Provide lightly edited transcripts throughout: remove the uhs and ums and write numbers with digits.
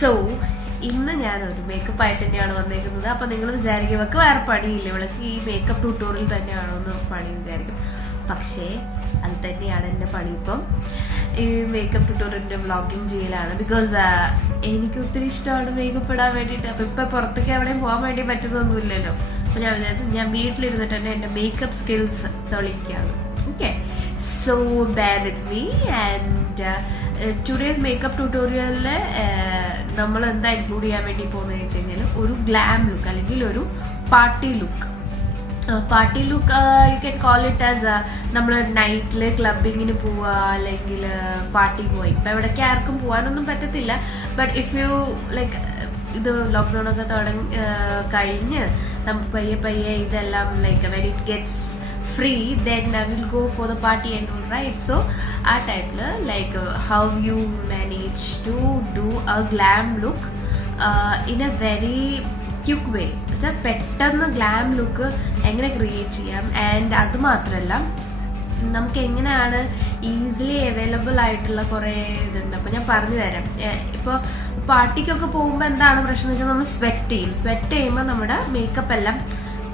So ഇന്ന് ഞാനൊരു makeup ആയിട്ട് തന്നെയാണ് വന്നേക്കുന്നത്. അപ്പൊ നിങ്ങൾ വിചാരിക്കും ഇവർക്ക് വേറെ പണിയില്ല, ഇവൾക്ക് ഈ മേക്കപ്പ് ട്യൂട്ടോറിയൽ തന്നെയാണോ എന്ന് പണി വിചാരിക്കും. പക്ഷേ അത് തന്നെയാണ് എൻ്റെ പണി. ഇപ്പം ഈ മേക്കപ്പ് ട്യൂട്ടോറിയലിൻ്റെ വ്ളോഗിങ് ചെയ്യലാണ്. ബിക്കോസ് എനിക്ക് ഒത്തിരി ഇഷ്ടമാണ് മേക്കപ്പ് ഇടാൻ വേണ്ടിയിട്ട്. അപ്പം ഇപ്പം പുറത്തേക്ക് എവിടെയും പോകാൻ വേണ്ടി പറ്റുന്നൊന്നുമില്ലല്ലോ. അപ്പം ഞാൻ വിചാരിച്ചു ഞാൻ വീട്ടിലിരുന്നിട്ട് തന്നെ എൻ്റെ മേക്കപ്പ് സ്കിൽസ് തെളിയിക്കുകയാണ്. Okay, so bear with me. And today's makeup ട്യൂട്ടോറിയലിൽ നമ്മൾ എന്താ ഇൻക്ലൂഡ് ചെയ്യാൻ വേണ്ടി പോകുന്നതെന്ന് വെച്ച് കഴിഞ്ഞാൽ ഒരു ഗ്ലാം ലുക്ക് അല്ലെങ്കിൽ ഒരു party look. Party look you can call it as നമ്മൾ നൈറ്റിൽ ക്ലബിങ്ങിന് പോവുക അല്ലെങ്കിൽ പാർട്ടി പോയി. ഇപ്പം എവിടേക്ക് ആർക്കും പോകാനൊന്നും പറ്റത്തില്ല. ബട്ട് ഇഫ് യു ലൈക്ക് ഇത് ലോക്ക്ഡൗൺ ഒക്കെ കഴിഞ്ഞ് നമുക്ക് പയ്യെ പയ്യെ ഇതെല്ലാം like when it gets free, then I will go for the party and all, right? So our type like how you manage to do a glam look in a very quick way. പെട്ടെന്ന് glam look എങ്ങനെ create ചെയ്യാം. And അത് മാത്രമല്ല നമുക്ക് എങ്ങനെയാണ് easily available ആയിട്ടുള്ള കുറേ ഇതുണ്ട്. അപ്പോൾ ഞാൻ പറഞ്ഞു തരാം. ഇപ്പോൾ പാർട്ടിക്കൊക്കെ പോകുമ്പോൾ എന്താണ് പ്രശ്നം എന്ന് വെച്ചാൽ നമ്മൾ സ്വെറ്റ് ചെയ്യുമ്പോൾ നമ്മുടെ മേക്കപ്പ് എല്ലാം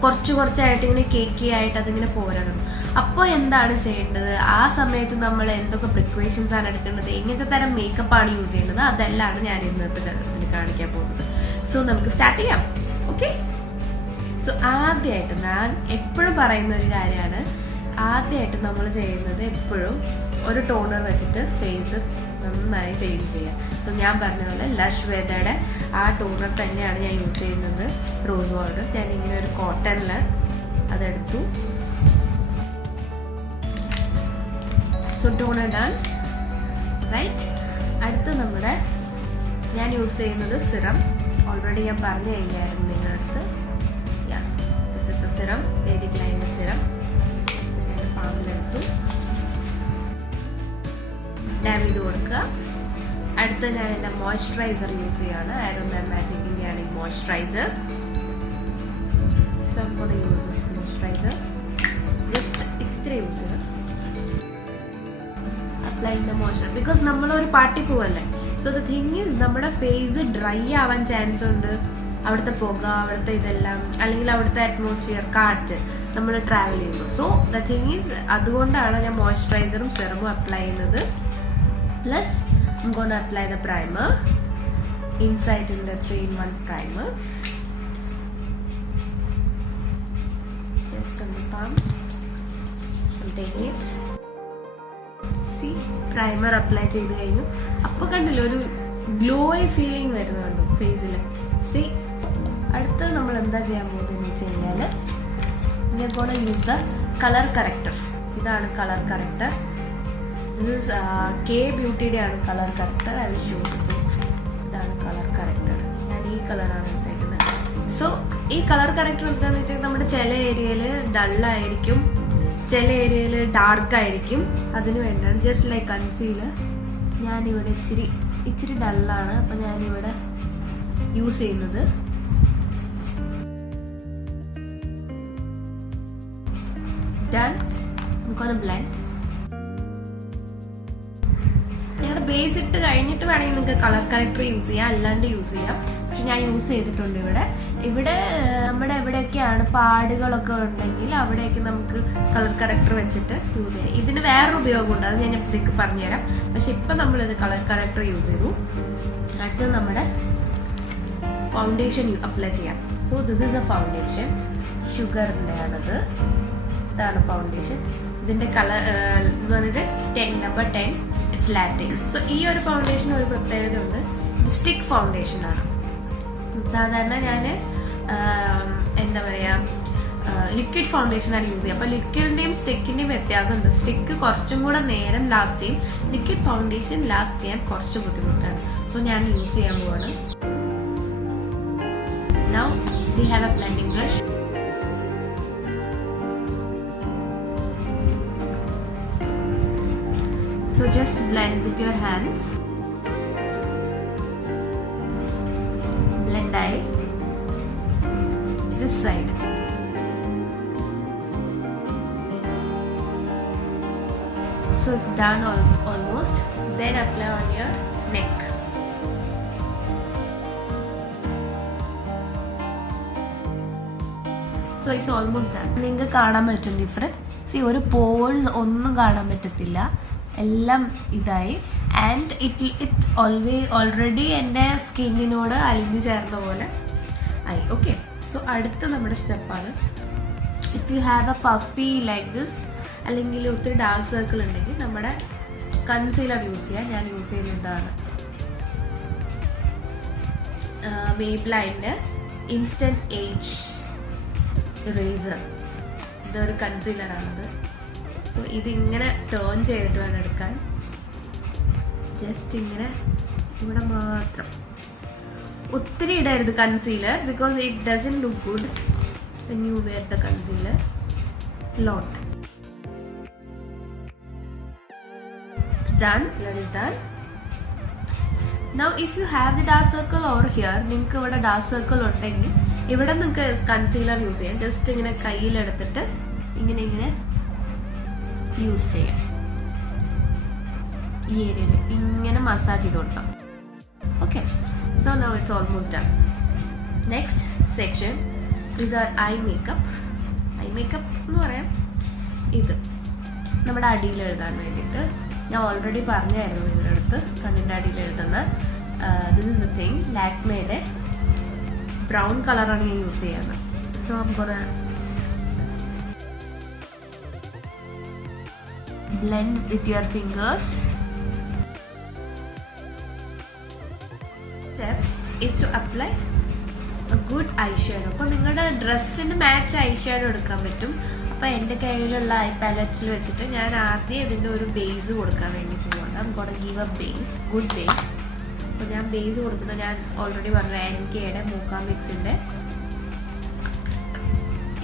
കുറച്ചായിട്ട് ഇങ്ങനെ കേക്കി ആയിട്ട് അതിങ്ങനെ പോരണം. അപ്പോൾ എന്താണ് ചെയ്യേണ്ടത്, ആ സമയത്ത് നമ്മൾ എന്തൊക്കെ പ്രിക്കോഷൻസ് ആണ് എടുക്കേണ്ടത്, എങ്ങനത്തെ തരം മേക്കപ്പ് ആണ് യൂസ് ചെയ്യേണ്ടത്, അതെല്ലാം ഞാൻ ഇന്നത്തെ ഇതിൽ കാണിക്കാൻ പോകുന്നത്. സോ നമുക്ക് സ്റ്റാർട്ട് ചെയ്യാം. ഓക്കെ, സോ ആദ്യമായിട്ട് ഞാൻ എപ്പോഴും പറയുന്ന ഒരു കാര്യമാണ്, ആദ്യമായിട്ട് നമ്മൾ ചെയ്യുന്നത് എപ്പോഴും ഒരു ടോണർ വെച്ചിട്ട് ഫേസ് നന്നായി ക്ലീൻ ചെയ്യാം. സോ ഞാൻ പറഞ്ഞ പോലെ ലഷ് വേദയുടെ ആ ടോണർ തന്നെയാണ് ഞാൻ യൂസ് ചെയ്യുന്നത്, റോസ് വാട്ടർ. ഞാനിങ്ങനെ ഒരു കോട്ടണിൽ അതെടുത്തു. So toner done, right. അടുത്ത് നമ്മുടെ ഞാൻ യൂസ് ചെയ്യുന്നത് സിറം. ഓൾറെഡി ഞാൻ പറഞ്ഞു കഴിഞ്ഞായിരുന്നു നിങ്ങളുടെ അടുത്ത്. സിറം, വേദിക് ലൈൻ്റെ സിറം പാമ്പിലെടുത്തു, ഡാം ചെയ്ത് കൊടുക്കുക. അടുത്ത ഞാൻ എൻ്റെ മോയ്സ്ചറൈസർ യൂസ് ചെയ്യാണ്. ആരോൺ മാജിക്കിൻ്റെ ആണ് ഈ മോയ്സ്ചറൈസർ. സോ അപ്പോൾ യൂസ് ദിസ് മോയ്സ്ചറൈസർ. ജസ്റ്റ് ഇത്ര യൂസ് ചെയ്യണം. അപ്ലൈ ദ മോയ്സ്ചറൈസർ ബിക്കോസ് നമ്മളൊരു പാർട്ടി പോവല്ലേ. സോ ദ തിങ് ഈസ് നമ്മുടെ ഫേസ് ഡ്രൈ ആവാൻ ചാൻസ് ഉണ്ട്. അവിടുത്തെ പുക, അവിടുത്തെ ഇതെല്ലാം, അല്ലെങ്കിൽ അവിടുത്തെ അറ്റ്മോസ്ഫിയർ, കാറ്റ് നമ്മൾ ട്രാവൽ ചെയ്യുമ്പോൾ. സോ ദ തിങ് ഈസ് അതുകൊണ്ടാണ് ഞാൻ മോയ്സ്ചറൈസറും സെറമും അപ്ലൈ ചെയ്യുന്നത്. Plus I'm going to apply the primer inside in the 3-in-1 primer. Just on the palm. I'm taking it. See, primer apply ചെയ്ത് കഴിഞ്ഞു. അപ്പോൾ കണ്ടില്ല ഒരു ഗ്ലോയി ഫീലിംഗ് വരുന്നുണ്ട് ഫേസിൽ. See, അടുത്ത് നമ്മൾ എന്താ ചെയ്യാൻ പോകുന്നതെന്ന് വെച്ച് കഴിഞ്ഞാൽ we are going to use the color corrector. ഇതാണ് colour corrector. This is K Beautyയുടെ ആണ് colour corrector. I will show you. ഇതാണ് കളർ കറക്റ്റർ. ഞാൻ ഈ കളറാണ് എടുത്തേക്കുന്നത്. സോ ഈ കളർ കറക്റ്റർ എന്താണെന്ന് വെച്ചാൽ നമ്മുടെ ചില ഏരിയയിൽ ഡള്ളായിരിക്കും, ചില ഏരിയയിൽ ഡാർക്ക് ആയിരിക്കും. അതിന് വേണ്ടിയാണ് ജസ്റ്റ് ലൈക്ക് കൺസീലർ. ഞാനിവിടെ ഇച്ചിരി ഡള്ളാണ്, അപ്പം ഞാനിവിടെ യൂസ് ചെയ്യുന്നത്. Done. I'm gonna blend. നിങ്ങളുടെ ബേസ് ഇട്ട് കഴിഞ്ഞിട്ട് വേണമെങ്കിൽ നിങ്ങൾക്ക് കളർ കറക്റ്റർ യൂസ് ചെയ്യാം, അല്ലാണ്ട് യൂസ് ചെയ്യാം. പക്ഷെ ഞാൻ യൂസ് ചെയ്തിട്ടുണ്ട്. ഇവിടെ നമ്മുടെ എവിടെയൊക്കെയാണ് പാടുകളൊക്കെ ഉണ്ടെങ്കിൽ അവിടെയൊക്കെ നമുക്ക് കളർ കറക്റ്റർ വെച്ചിട്ട് യൂസ് ചെയ്യാം. ഇതിന് വേറൊരു ഉപയോഗമുണ്ട്, അത് ഞാൻ നിങ്ങൾക്ക് പറഞ്ഞുതരാം. പക്ഷെ ഇപ്പം നമ്മളിത് കളർ കറക്റ്റർ യൂസ് ചെയ്തു. അടുത്തത് നമ്മുടെ ഫൗണ്ടേഷൻ അപ്ലൈ ചെയ്യാം. So this is A foundation, ഷുഗറിൻ്റെ ആണത്. ഇതാണ് ഫൗണ്ടേഷൻ. ഇതിൻ്റെ കളർ എന്ന് പറഞ്ഞിട്ട് 10 നമ്പർ 10 ഇറ്റ്സ് ലാറ്റെ. സോ ഈ ഒരു ഫൗണ്ടേഷൻ ഒരു പ്രത്യേകത ഉണ്ട്, ഇത് സ്റ്റിക്ക് ഫൗണ്ടേഷൻ ആണ്. സാധാരണ ഞാൻ എന്താ പറയുക ലിക്വിഡ് ഫൗണ്ടേഷനാണ് യൂസ് ചെയ്യുക. അപ്പോൾ ലിക്വിഡിൻ്റെയും സ്റ്റിക്കിൻ്റെയും വ്യത്യാസമുണ്ട്. സ്റ്റിക്ക് കുറച്ചും കൂടെ നേരം ലാസ്റ്റ് ചെയ്യും, ലിക്വിഡ് ഫൗണ്ടേഷൻ ലാസ്റ്റ് ചെയ്യാൻ കുറച്ച് ബുദ്ധിമുട്ടാണ്. സോ ഞാൻ യൂസ് ചെയ്യാൻ പോവാണ്. Now we have a blending brush. So just blend with your hands. Blend eye this side. So it's done almost. Then apply on your neck. So it's almost done. നിങ്ങൾക്ക് കാണാൻ പറ്റും difference. C ഒരു pores ഒന്നും കാണാൻ പറ്റത്തില്ല, എല്ലാം ഇതായി. And already എൻ്റെ സ്കിന്നിനോട് അലിഞ്ഞു ചേർന്ന പോലെ ആയി. ഓക്കെ, സോ അടുത്ത നമ്മുടെ സ്റ്റെപ്പാണ്, if you have a puffy like this അല്ലെങ്കിൽ ഒത്തിരി ഡാർക്ക് സർക്കിൾ ഉണ്ടെങ്കിൽ നമ്മുടെ കൺസീലർ യൂസ് ചെയ്യാം. ഞാൻ യൂസ് ചെയ്യുന്നതാണ് മേബ്ലൈൻ്റെ ഇൻസ്റ്റൻറ്റ് ഏജ് ഇറേസർ. ഇതൊരു കൺസീലറാണത്. സോ ഇതിങ്ങനെ ടേൺ ചെയ്തിട്ട് വേണം എടുക്കാൻ. ജസ്റ്റ് ഇങ്ങനെ ഇവിടെ മാത്രം, ഒത്തിരി ഇടരുത് concealer, because it doesn't look good when you wear the concealer lot. It's done. That is done. Now if you have the dark circle over here, നിങ്ങൾക്ക് ഇവിടെ ഡാർക്ക് സർക്കിൾ ഉണ്ടെങ്കിൽ ഇവിടെ നിങ്ങൾക്ക് കൺസീലർ യൂസ് ചെയ്യാം. ജസ്റ്റ് ഇങ്ങനെ കയ്യിലെടുത്തിട്ട് ഇങ്ങനെ ഇങ്ങനെ use ചെയ്യാം. ഈ ഏരിയയിൽ ഇങ്ങനെ മസാജ് ചെയ്ത് കൊടുക്കാം. Okay, so now it's almost done. Next section is our eye makeup. Eye makeup എന്ന് പറയാം, ഇത് നമ്മുടെ അടിയിൽ എഴുതാൻ വേണ്ടിയിട്ട് ഞാൻ ഓൾറെഡി പറഞ്ഞായിരുന്നു നിങ്ങളുടെ അടുത്ത്, കണ്ണിൻ്റെ അടിയിൽ എഴുതുന്ന ദിസ് ഇസ് എ തിങ്. ലാക്മേയുടെ ബ്രൗൺ കളറാണ് ഞാൻ യൂസ് ചെയ്യുന്നത്. സോ നമുക്ക് blend with your fingers. Step is to apply a good eyeshadow. അപ്പോൾ നിങ്ങളുടെ ഡ്രസ്സിന് മാച്ച് ഐഷാഡോ എടുക്കാൻ പറ്റും. അപ്പോൾ എൻ്റെ കയ്യിലുള്ള ഐ പാലറ്റ്സിൽ വെച്ചിട്ട് ഞാൻ ആദ്യം ഇതിൻ്റെ ഒരു ബേസ് കൊടുക്കാൻ വേണ്ടി പോവാണ്. I'm gonna give a base, good base. അപ്പോൾ ഞാൻ ബേസ് കൊടുക്കുന്നത് ഞാൻ ഓൾറെഡി പറഞ്ഞ NKയുടെ മൂക്കാമിക്സിൻ്റെ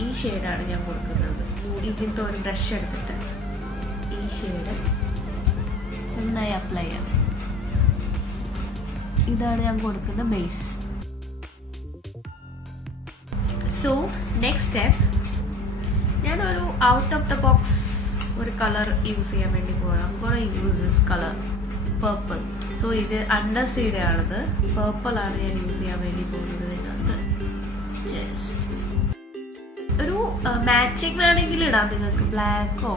ഈ ഷെയ്ഡാണ് ഞാൻ കൊടുക്കുന്നത്. ഇതിൻ്റെ ഒരു ബ്രഷ് എടുത്തിട്ട് ഈ ഷെയ്ഡ് നന്നായി അപ്ലൈ ചെയ്യാം. ഇതാണ് ഞാൻ കൊടുക്കുന്ന ബേസ്. സോ നെക്സ്റ്റ് സ്റ്റെപ്പ്, ഞാനൊരു ഔട്ട് ഓഫ് ദ ബോക്സ് ഒരു കളർ യൂസ് ചെയ്യാൻ വേണ്ടി പോകണം. നമുക്ക് use this colour purple. So ഇത് അണ്ടർ സീഡ് ആണത്, പേർപ്പിൾ ആണ് ഞാൻ യൂസ് ചെയ്യാൻ വേണ്ടി പോകുന്നത്. ഇതിനകത്ത് ഒരു മാച്ചിങ് വേണമെങ്കിൽ ഇടാം നിങ്ങൾക്ക്, ബ്ലാക്കോ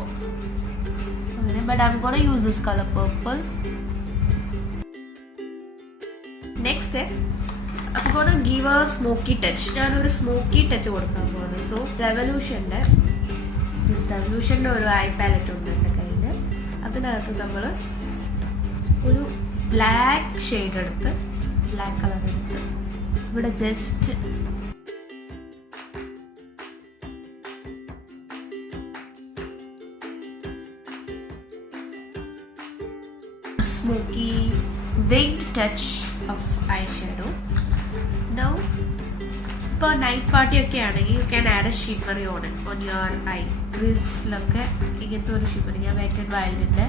അങ്ങനെ. But I am gonna use this colour purple. Next step, I'm gonna give a smoky touch. ഞാനൊരു സ്മോക്കി ടച്ച് കൊടുക്കാൻ പോകുന്നത്. സോ റെവല്യൂഷൻ്റെ ഒരു ഐ പാലറ്റ് ഉണ്ട് എൻ്റെ കയ്യിൽ. അതിനകത്ത് നമ്മൾ ഒരു ബ്ലാക്ക് ഷെയ്ഡ് എടുത്ത്, ബ്ലാക്ക് കളർ എടുത്ത് ഇവിടെ just smoky winged touch of eyeshadow. Now ഇപ്പോൾ നൈറ്റ് പാർട്ടി ഒക്കെ ആണെങ്കിൽ you can add a shimmery on your eye. ക്രിസിലൊക്കെ ഇങ്ങനത്തെ ഒരു ഷിമ്മറി, ഞാൻ വെറ്റ് ആൻഡ് വൈൽഡിൻ്റെ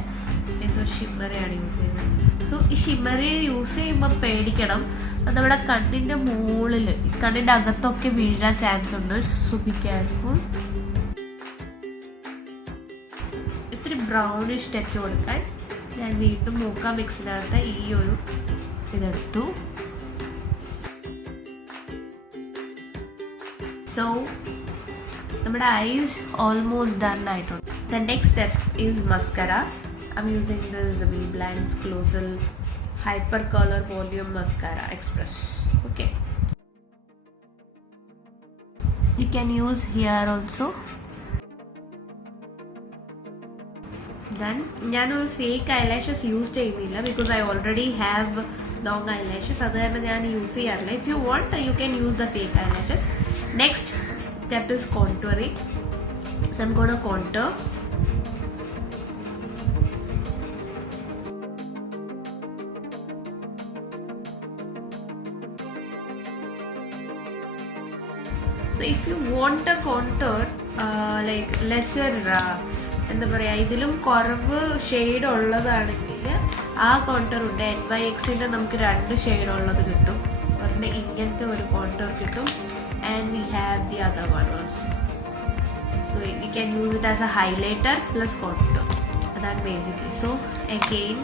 ഇങ്ങനത്തെ ഒരു ഷിമ്മറിയാണ് യൂസ് ചെയ്യുന്നത്. സോ ഈ ഷിമ്മറി യൂസ് ചെയ്യുമ്പോൾ പേടിക്കണം, അത് നമ്മുടെ കണ്ണിൻ്റെ മുകളിൽ, കണ്ണിൻ്റെ അകത്തൊക്കെ വീഴാൻ ചാൻസ് ഉണ്ട്. സൂക്ഷിക്കാനും ഇത്തിരി ബ്രൗണിഷ് ടച്ച് കൊടുക്കാൻ ഞാൻ വീണ്ടും മൂക്ക മിക്സിനകത്ത് ഈ ഒരു ഇതെടുത്തു. സോ നമ്മുടെ ഐസ് ഓൾമോസ്റ്റ് ഡൺ ആയിട്ടുണ്ട്. The next step is mascara. I am using this Maybelline's Colossal Hyper Color Volume Mascara Express. Okay, you can use here also. Then ഞാനൊരു ഫേക്ക് ഐലാഷസ് യൂസ് ചെയ്യുന്നില്ല, because I already have long eyelashes. അത് കാരണം ഞാൻ use ചെയ്യാറില്ല. If you want you can use the fake eyelashes. Next step is contouring. So I am gonna contour. So if you want a contour like lesser എന്താ പറയുക, ഇതിലും കുറവ് shade ഉള്ളതാണെങ്കിൽ ആ കോണ്ടൂർ ഉണ്ട്. NYXൻ്റെ നമുക്ക് 2 ഷെയ്ഡ് ഉള്ളത് കിട്ടും. ഒരെണ്ണം ഇങ്ങനത്തെ ഒരു കോണ്ടൂർ കിട്ടും, and we have the other one also. So you can use it as a highlighter plus contour. അതാണ് basically. So again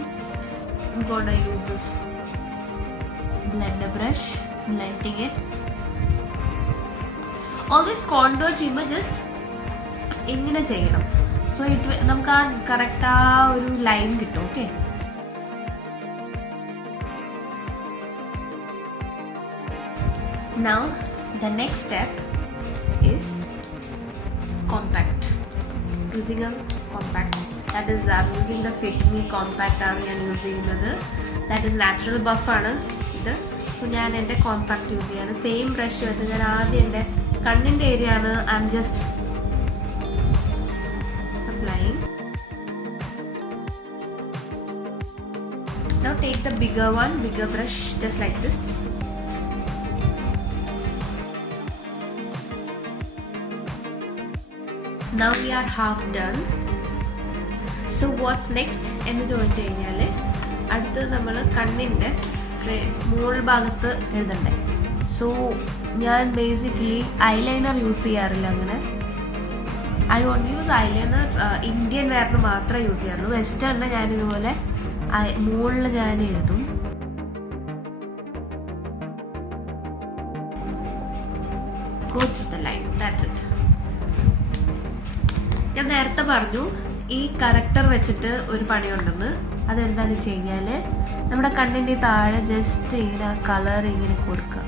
I am gonna use this blender brush, blending it. Always contour ചെയ്യുമ്പോൾ just ഇങ്ങനെ ചെയ്യണം. So നമുക്ക് ആ correct ആ ഒരു line കിട്ടും. Okay, now the next step is compact. Using a compact, that is I'm using the Fit Me compact ആണ് ഞാൻ യൂസ് ചെയ്യുന്നത്. that is natural buff ആണ് ഇത്. സോ ഞാൻ എൻ്റെ കോമ്പാക്ട് യൂസ് ചെയ്യാണ്. സെയിം ബ്രഷ് വെച്ച് ഞാൻ ആദ്യം എൻ്റെ കണ്ണിൻ്റെ ഏരിയ ആണ് I am just applying. now take the bigger brush just like this. Now we are half done. So what's next എന്ന് ചോദിച്ചു കഴിഞ്ഞാൽ അടുത്തത് നമ്മൾ കണ്ണിൻ്റെ മുകൾ ഭാഗത്ത് എഴുതണ്ടേ. സോ ഞാൻ ബേസിക്കലി ഐലൈനർ യൂസ് ചെയ്യാറില്ല. അങ്ങനെ I won't use eyeliner Indian വെയറിന് മാത്രമേ യൂസ് ചെയ്യാറുള്ളൂ. വെസ്റ്റേണിന് ഞാനിതുപോലെ മുകളിൽ ഞാൻ എഴുതും. Go through the line. That's it. ഞാൻ നേരത്തെ പറഞ്ഞു ഈ കറക്റ്റർ വെച്ചിട്ട് ഒരു പണിയുണ്ടെന്ന്. അതെന്താണെന്ന് വെച്ച് കഴിഞ്ഞാൽ നമ്മുടെ കണ്ണിൻ്റെ താഴെ ജസ്റ്റ് ഇങ്ങനെ കളർ ഇങ്ങനെ കൊടുക്കുക.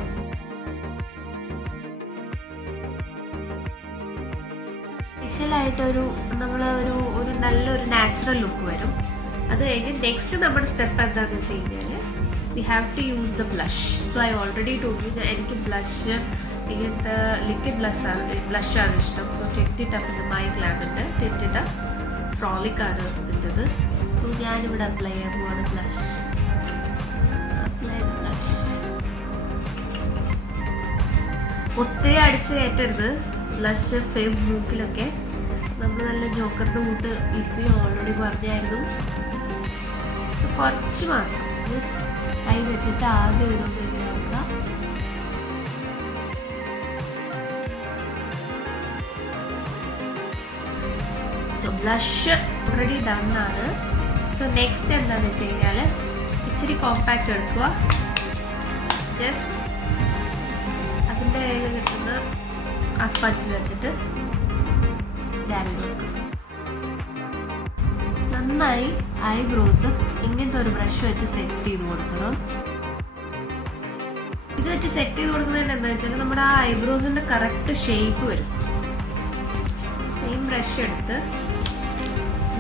സ്പെഷ്യലായിട്ടൊരു നമ്മൾ ഒരു നല്ലൊരു നാച്ചുറൽ ലുക്ക് വരും. അത് കഴിഞ്ഞ് നെക്സ്റ്റ് നമ്മുടെ സ്റ്റെപ്പ് എന്താണെന്ന് വെച്ച് കഴിഞ്ഞാൽ we have to use the blush. So I already told you എനിക്ക് ബ്ലഷ് ഇങ്ങനത്തെ ലിക്വിഡ് ബ്ലഷാണ് ഇഷ്ടം. സോ ടിറ്റ് ഇറ്റ് അപ്പ് ഇൻ മൈ ഗ്ലാമിൻ്റെ ടിറ്റ് ഇറ്റ് അപ്പ് ഫ്രോളിക്കാണ് ഇതിൻ്റെത്. സോ ഞാനിവിടെ അപ്ലൈ ചെയ്യാൻ പോവാണ് ബ്ലഷ്. ഒത്തിരി അടിച്ച് കയറ്റരുത് ബ്ലഷ് മൂക്കിലൊക്കെ. നമ്മൾ നല്ല ജോക്കറിൻ്റെ കൂട്ട് ഇപ്പം ഓൾറെഡി പറഞ്ഞായിരുന്നു. കുറച്ച് മാത്രം ജസ്റ്റ് കൈ വെച്ചിട്ട് ആദ്യം ഇതൊക്കെ നോക്കുക. സോ ബ്ലഷ് ഓൾറെഡി ഡൺ ആണ്. സോ നെക്സ്റ്റ് എന്താണെന്ന് വെച്ച് കഴിഞ്ഞാൽ ഇച്ചിരി കോമ്പാക്റ്റ് എടുക്കുക. ജസ്റ്റ് അതിൻ്റെ കയ്യിൽ കിട്ടുന്ന ആ സ്പഞ്ച് വെച്ചിട്ട് ഡാബ് കൊടുക്കുക. നന്നായി ഐബ്രോസ് ഇങ്ങനത്തെ ഒരു ബ്രഷ് വെച്ച് സെറ്റ് ചെയ്ത് കൊടുക്കണം. ഇത് വെച്ച് സെറ്റ് ചെയ്ത് കൊടുക്കുന്നതിന് എന്താ വെച്ചാൽ നമ്മുടെ ആ ഐബ്രോസിൻ്റെ കറക്റ്റ് ഷേപ്പ് വരും. സെയിം ബ്രഷ് എടുത്ത്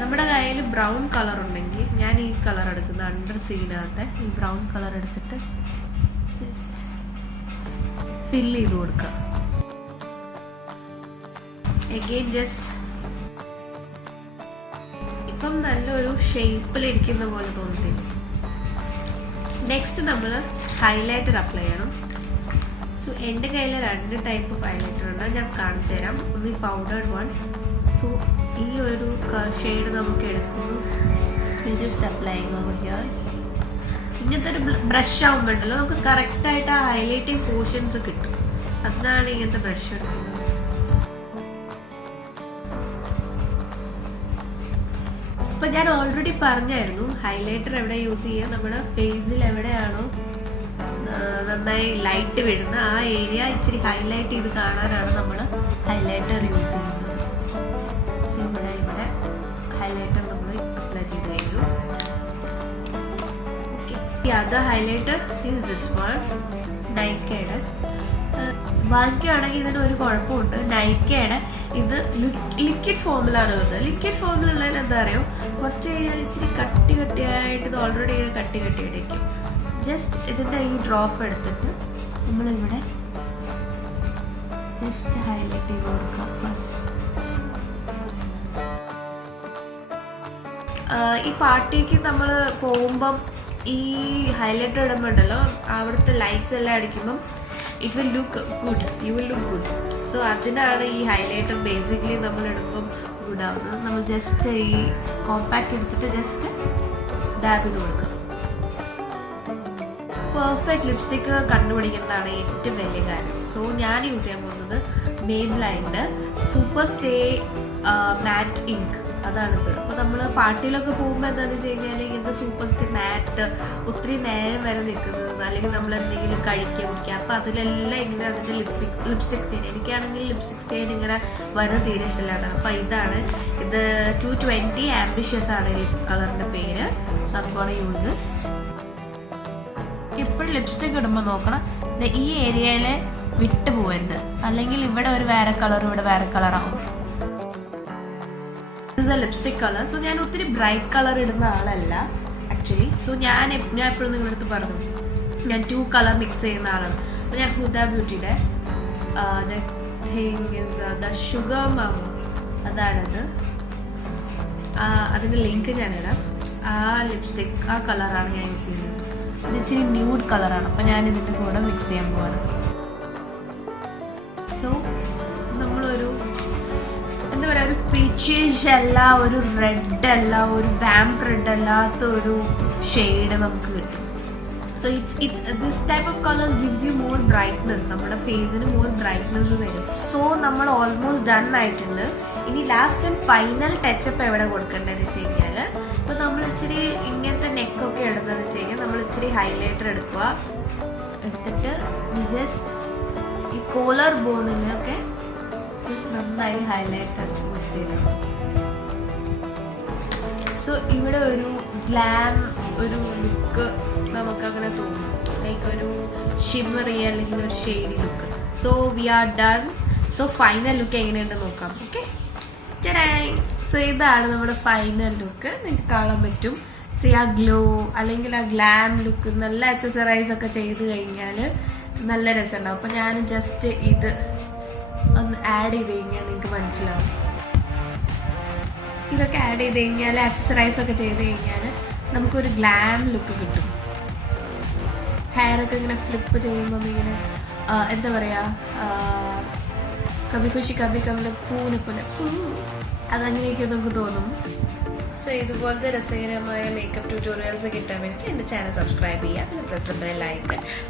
നമ്മുടെ കയ്യിൽ ബ്രൗൺ കളർ ഉണ്ടെങ്കിൽ ഞാൻ ഈ കളർ എടുക്കുന്ന അണ്ടർ സീനകത്തെ ഈ ബ്രൗൺ കളർ എടുത്തിട്ട് ജസ്റ്റ് ഫില്ല് ചെയ്ത് കൊടുക്കുക. അഗെയിൻ ജസ്റ്റ് ഇപ്പം നല്ലൊരു ഷേപ്പിലിരിക്കുന്ന പോലെ തോന്നില്ല. നെക്സ്റ്റ് നമ്മൾ ഹൈലൈറ്റർ അപ്ലൈ ചെയ്യണം. സോ എൻ്റെ കയ്യിൽ 2 ടൈപ്പ് ഹൈലൈറ്റർ ഉണ്ട്. ഞാൻ കാണിച്ചു തരാം. ഒന്ന് ഈ പൗഡേർഡ് വൺ. സോ ഈ ഒരു ഷെയ്ഡ് നമുക്ക് എടുക്കുന്നു. Just applying over here. ഇങ്ങനത്തെ ഒരു ബ്രഷ് ആകുമ്പോഴല്ലോ നമുക്ക് കറക്റ്റായിട്ട് ആ ഹൈലൈറ്റിങ് പോർഷൻസ് കിട്ടും. അതിനാണ് ഇങ്ങനത്തെ ബ്രഷ് എടുക്കുന്നത്. അപ്പം ഞാൻ ഓൾറെഡി പറഞ്ഞായിരുന്നു ഹൈലൈറ്റർ എവിടെ യൂസ് ചെയ്യുക. നമ്മുടെ ഫേസിൽ എവിടെയാണോ നന്നായി ലൈറ്റ് വീഴുന്ന ആ ഏരിയ ഇച്ചിരി ഹൈലൈറ്റ് ചെയ്ത് കാണാനാണ് നമ്മൾ ഹൈലൈറ്റർ യൂസ് ചെയ്യുന്നത്. ഇവിടെ ഹൈലൈറ്റർ നമ്മൾ അപ്ലൈ ചെയ്ത് കഴിഞ്ഞു. ഓക്കെ, ഈ other highlighter is this one, നൈക്കയുടെ. ബാക്കിയാണെങ്കിൽ ഇതിന് ഒരു കുഴപ്പമുണ്ട്. നൈക്കയുടെ ഇത് ലിക്വിഡ് ഫോമിലാണ് ഉള്ളത്. ലിക്വിഡ് ഫോമിലുള്ളതിന് എന്താ അറിയോ, കുറച്ച് കഴിഞ്ഞാൽ ഇച്ചിരി കട്ടിയായിട്ട് ഇത് ഓൾറെഡി കട്ടിയായിട്ടിരിക്കും. ജസ്റ്റ് ഇതിൻ്റെ ഈ ഡ്രോപ്പ് എടുത്തിട്ട് നമ്മളിവിടെ ജസ്റ്റ് ഹൈലൈറ്റ് ചെയ്ത് കൊടുക്കാം. പ്ലസ് ഈ പാർട്ടിക്ക് നമ്മൾ പോകുമ്പം ഈ ഹൈലൈറ്റർ ഇടുമ്പോൾ ഉണ്ടല്ലോ അവിടുത്തെ ലൈറ്റ്സ് എല്ലാം അടിക്കുമ്പം it will look good, you will look good. So അതിനാണ് ഈ ഹൈലൈറ്റർ ബേസിക്കലി നമ്മൾ ഇടുമ്പം ഗുഡ് ആവുന്നത്. നമ്മൾ ജസ്റ്റ് ഈ കോമ്പാക്റ്റ് എടുത്തിട്ട് ജസ്റ്റ് ഡാബ് ചെയ്ത് കൊടുക്കുക. പെർഫെക്റ്റ് ലിപ്സ്റ്റിക്ക് കണ്ടുപിടിക്കുന്നതാണ് ഏറ്റവും വലിയ കാര്യം. സോ ഞാൻ യൂസ് ചെയ്യാൻ പോകുന്നത് മേബ്ലൈൻ്റെ സൂപ്പർ സ്റ്റേ മാറ്റ് ഇങ്ക്, അതാണിത്. അപ്പോൾ നമ്മൾ പാർട്ടിയിലൊക്കെ പോകുമ്പോൾ എന്താണെന്ന് വെച്ച് കഴിഞ്ഞാൽ ഇങ്ങനത്തെ സൂപ്പർ സ്റ്റിക്ക് മാറ്റ് ഒത്തിരി നേരം വരെ നിൽക്കുന്നത്, അല്ലെങ്കിൽ നമ്മൾ എന്തെങ്കിലും കഴിക്കുക കുടിക്കുക, അപ്പോൾ അതിലെല്ലാം ഇങ്ങനെ അതിൻ്റെ ലിപ്സ്റ്റിക് സ്റ്റെയിൻ. എനിക്കാണെങ്കിൽ ലിപ്സ്റ്റിക് സ്റ്റെയിൻ ഇങ്ങനെ വരുന്ന തീരെ ഇഷ്ടമില്ലാത്ത. അപ്പോൾ ഇതാണ് ഇത് 220 ആംബിഷ്യസ് ആണ് ഈ കളറിൻ്റെ പേര്. So I gonna use this. എപ്പോഴും ലിപ്സ്റ്റിക് ഇടുമ്പോൾ നോക്കണം ഈ ഏരിയയിൽ വിട്ടു പോകരുത്, അല്ലെങ്കിൽ ഇവിടെ ഒരു വേറെ കളർ ഇവിടെ വേറെ കളറാവും. This a lipstick colour. So ഞാൻ ഒത്തിരി ബ്രൈറ്റ് കളർ ഇടുന്ന ആളല്ല ആക്ച്വലി. സോ ഞാൻ എപ്പോഴും നിങ്ങളുടെ അടുത്ത് പറഞ്ഞു ഞാൻ 2 കളർ മിക്സ് ചെയ്യുന്ന ആളാണ്. അപ്പോൾ ഞാൻ ഹുദ ബ്യൂട്ടിയുടെ ഷുഗർ മാമ, അതാണത്. അതിൻ്റെ ലിങ്ക് ഞാൻ ഇടാം. ആ ലിപ്സ്റ്റിക് ആ കളറാണ് ഞാൻ യൂസ് ചെയ്യുന്നത്. ഇത് ഇച്ചിരി ന്യൂഡ് കളറാണ്. അപ്പോൾ ഞാൻ ഇതിൻ്റെ കൂടെ മിക്സ് ചെയ്യാൻ പോവാണ്. സോ നമ്മളൊരു എന്താ പറയുക, ഒരു പീച്ചിഷ് അല്ല, ഒരു റെഡ് അല്ല, ഒരു വാമ്പ് റെഡ് അല്ലാത്ത ഒരു ഷെയ്ഡ് നമുക്ക് കിട്ടും. So it's this type of colours gives you more brightness, നമ്മുടെ ഫേസിന് മോർ ബ്രൈറ്റ്നെസ് വരും. സോ നമ്മൾ ഓൾമോസ്റ്റ് ഡൺ ആയിട്ടുണ്ട്. ഇനി ലാസ്റ്റ് ആൻഡ് ഫൈനൽ ടച്ചപ്പ് എവിടെ കൊടുക്കേണ്ടതെന്ന് വെച്ച് കഴിഞ്ഞാൽ, ഇപ്പോൾ നമ്മൾ ഇച്ചിരി ഇങ്ങനത്തെ നെക്കൊക്കെ എടുത്തതെന്ന് വെച്ച് കഴിഞ്ഞാൽ നമ്മൾ ഇച്ചിരി ഹൈലൈറ്റർ എടുക്കുക. എടുത്തിട്ട് ജസ്റ്റ് ഈ കോളർ ബോണിലൊക്കെ നന്നായി ഹൈലൈറ്റർ യൂസ് ചെയ്യണം. സോ ഇവിടെ ഒരു ഗ്ലാം ഒരു ലുക്ക് നമുക്കങ്ങനെ തോന്നും, ലൈക്ക് ഒരു ഷിമ്മറി അല്ലെങ്കിൽ ഒരു shady look. So we are done. So final look എങ്ങനെയുണ്ടെന്ന് നോക്കാം. ഓക്കെ, സോ ഇതാണ് നമ്മുടെ ഫൈനൽ ലുക്ക്. നിങ്ങൾക്ക് കാണാൻ പറ്റും. സോ ആ ഗ്ലോ അല്ലെങ്കിൽ ആ ഗ്ലാം ലുക്ക്, നല്ല അക്സസറൈസ് ഒക്കെ ചെയ്ത് കഴിഞ്ഞാൽ നല്ല രസമുണ്ടാവും. അപ്പോൾ ഞാൻ ജസ്റ്റ് ഇത് ഒന്ന് ആഡ് ചെയ്ത് കഴിഞ്ഞാൽ നിങ്ങൾക്ക് മനസ്സിലാവും. ഇതൊക്കെ ആഡ് ചെയ്ത് കഴിഞ്ഞാൽ, അക്സസറൈസ് ഒക്കെ ചെയ്ത് കഴിഞ്ഞാൽ നമുക്കൊരു ഗ്ലാം ലുക്ക് കിട്ടും. ഹെയറൊക്കെ ഇങ്ങനെ ഫ്ലിപ്പ് ചെയ്യുമ്പോൾ ഇങ്ങനെ എന്താ പറയുക, കബി ഖുഷി കബി കമല പൂനെ പോലെ അതങ്ങനെയൊക്കെ നമുക്ക് തോന്നും. സോ ഇതുപോലത്തെ രസകരമായ മേക്കപ്പ് ട്യൂട്ടോറിയൽസ് കിട്ടാൻ വേണ്ടി എൻ്റെ ചാനൽ സബ്സ്ക്രൈബ് ചെയ്യുക. പിന്നെ പ്രസ്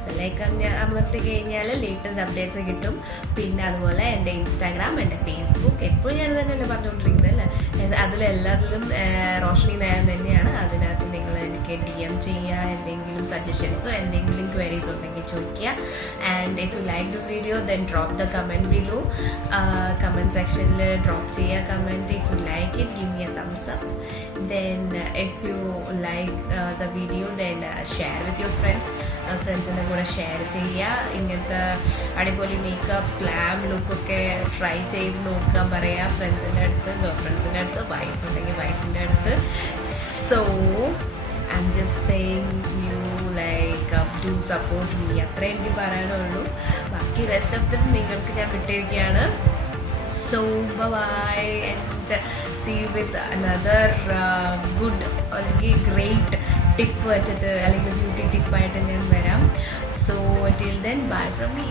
ബെല്ലൈക്കൺ അമർത്തി കഴിഞ്ഞാൽ ലേറ്റസ്റ്റ് അപ്ഡേറ്റ്സ് കിട്ടും. പിന്നെ അതുപോലെ എൻ്റെ ഇൻസ്റ്റാഗ്രാം, എൻ്റെ ഫേസ്ബുക്ക് എപ്പോഴും ഞാൻ തന്നെയല്ലേ പറഞ്ഞുകൊണ്ടിരിക്കുന്നത് അല്ലേ, അതിലെല്ലാത്തിലും റോഷ്നി നായർ തന്നെയാണ്. അതിനകത്ത് നിങ്ങൾ എനിക്ക് DM ചെയ്യുക, എന്തെങ്കിലും സജഷൻസോ എന്തെങ്കിലും ക്വയറീസ് ഉണ്ടെങ്കിൽ ചോദിക്കുക. And if you like this video then drop the comment below. Comment സെക്ഷനിൽ ഡ്രോപ്പ് ചെയ്യുക comment. If you like it give me a thumbs up. Then if you like the video then share with your friends. ഫ്രണ്ട്സിൻ്റെ കൂടെ share ചെയ്യുക. ഇങ്ങനത്തെ അടിപൊളി makeup glam ലുക്കൊക്കെ try ചെയ്ത് നോക്കാൻ പറയുക ഫ്രണ്ട്സിൻ്റെ അടുത്ത്, ഗേൾഫ്രണ്ട്സിൻ്റെ അടുത്ത്, വൈഫ് ഉണ്ടെങ്കിൽ വൈഫിൻ്റെ അടുത്ത്. So I am just saying you like do support me, അത്രേ എനിക്ക് പറയാനുള്ളൂ. ബാക്കി റെസ്റ്റ് ഓഫ് ദ നിങ്ങൾക്ക് ഞാൻ വിട്ടിരിക്കുകയാണ്. So bye and see you with another good അല്ലെങ്കിൽ great tip വെച്ചിട്ട് അല്ലെങ്കിൽ ബ്യൂട്ടി ടിപ്പായിട്ട് ഞാൻ വരാം. So till then bye from me.